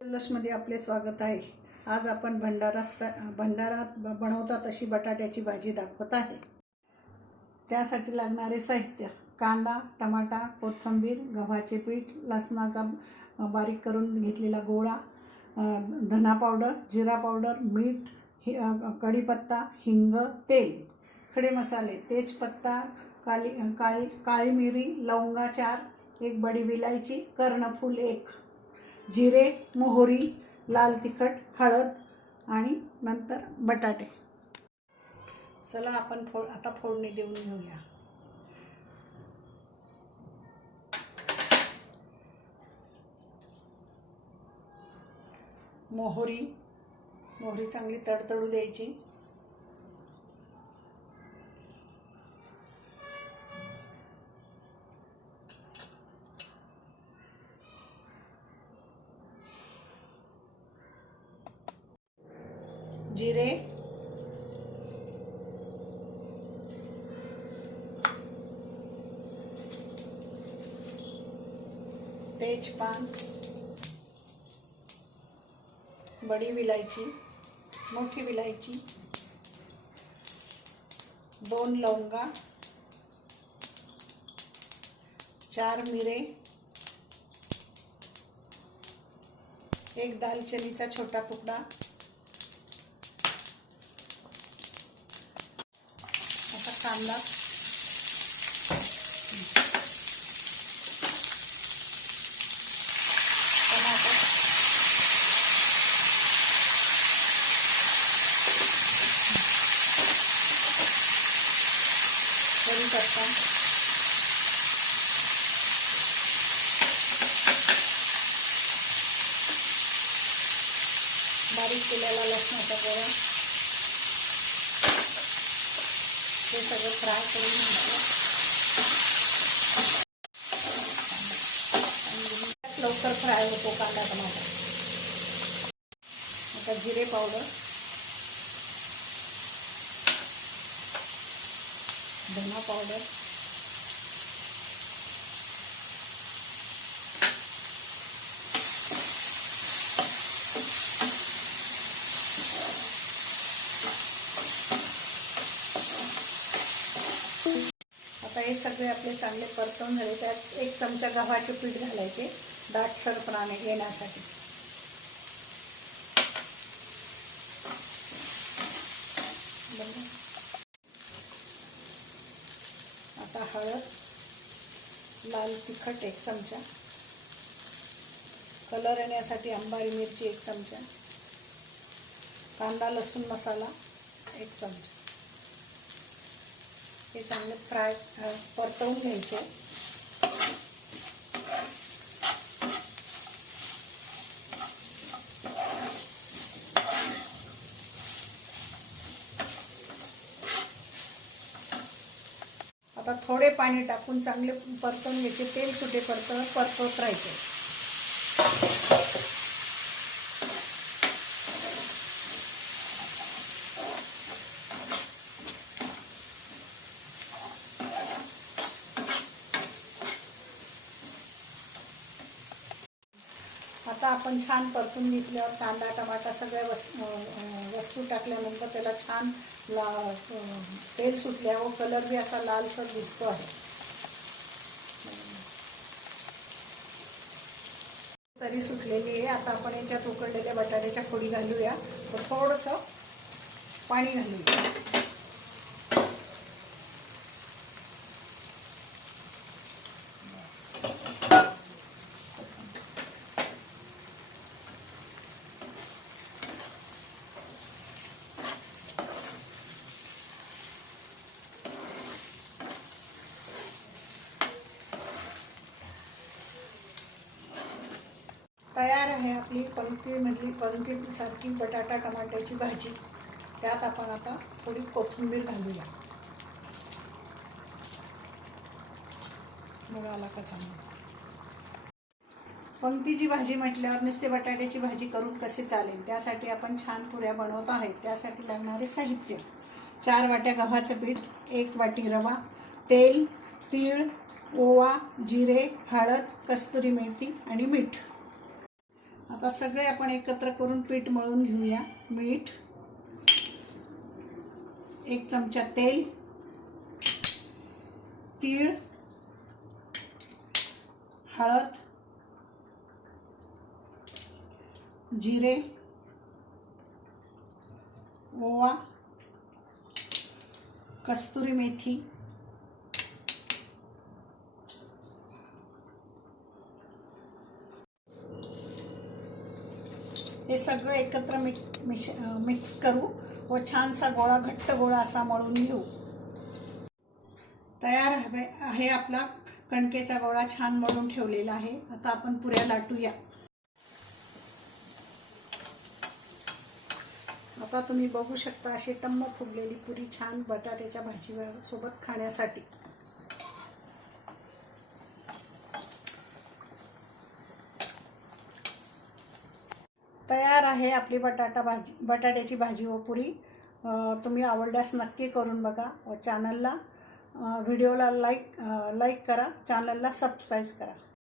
मध्ये आपले स्वागत आहे। आज आपण भंडारात बनवतात अशी बटाट्याची भाजी दाखवत आहे। त्यासाठी लागणारे साहित्य: कांदा, टमाटा, कोथिंबीर, गव्हाचे पीठ, लसणाचा बारीक करून घेतलेला गोळा, धना पावडर, जिरा पावडर, मीठ, कढीपत्ता, हिंग, तेल, खडे मसाले, तेजपत्ता, काळी मिरी, लवंगा 4, एक बडी विलायची, कर्णफूल 1, जिरे, मोहरी, लाल तिखट, हळद आणि नंतर बटाटे। चला आपण आता फोडणी देऊन घेऊया। मोहरी चांगली तडतडू द्यायची। जिरे, तेजपान, बडी विलायची, मोठी विलायची, 2 लवंगा, 4 मिरे, 1 दालचिनीचा छोटा तुकडा, असा कांदा, टमाटर, कढीपत्ता, बारीक केलेला लसणाचा गोळा, हे सगळं फ्राय करून घ्यायचं। लवकर फ्राय होतो कांदा टमाटर। आता जिरे पावडर, धना पावडर, आता हे सगळे आपले चांगले परतवून झाले। त्यात 1 चमचा गव्हाचे पीठ घालायचे दाटसरपणाने येण्यासाठी। आता हळद, लाल तिखट 1 चमचा, कलर येण्यासाठी अंबारी मिरची 1 चमचा, कांदा लसूण मसाला 1 चमचा। हे चांगले परतवून घ्यायचे। आता थोडे पाणी टाकून चांगले परतवून घ्यायचे। तेल सुटेपर्यंत परतवत राहायचे। आता आपण छान परतून घेतल्यावर कांदा टमाटा सगळ्या वस्तू टाकल्यानंतर त्याला छान तेल सुटल्यावर कलर बी असा लालसर दिसतो आहे। तरी सुटलेली आहे। आता आपण याच्यात उकडलेल्या बटाट्याच्या फोडी घालूया। थोडंसं पाणी घालूया। तयार आहे आपली पंक्तीसारखी बटाटा टमाट्याची भाजी। त्यात आपण आता थोडी कोथिंबीर घालूया। मुळाला का चांगला पंक्तीची भाजी म्हटल्यावर नुसते बटाट्याची भाजी करून कसे चालेल। त्यासाठी आपण छान पुऱ्या बनवत आहे। त्यासाठी लागणारे साहित्य: 4 वाट्या गव्हाचं पीठ, 1 वाटी रवा, तेल, तीळ, ओवा, जिरे, हळद, कस्तुरी मेथी आणि मीठ। आता सगळे आपण एकत्र करून पीठ मळून घेऊया. मीठ, 1 चमचा तेल, तीळ, हळद, जिरे, ओवा, कस्तुरी मेथी, हे सगळं एकत्र मिक्स करू व छानसा गोळा, घट्ट गोळा असा मळून घेऊ. तयार आहे आपला कणकेचा गोळा, छान मळून ठेवलेला आहे. आता आपण पुऱ्या लाटूया. आता तुम्ही बघू शकता अशी टम्म फुगलेली पुरी, छान बटाट्याच्या भाजीसोबत खाण्यासाठी. तयार आहे आपली बटाट्याची भाजी व पुरी. तुम्ही आवडल्यास नक्की करून बघा व चॅनलला व्हिडिओला लाईक करा, चॅनलला सबस्क्राईब करा.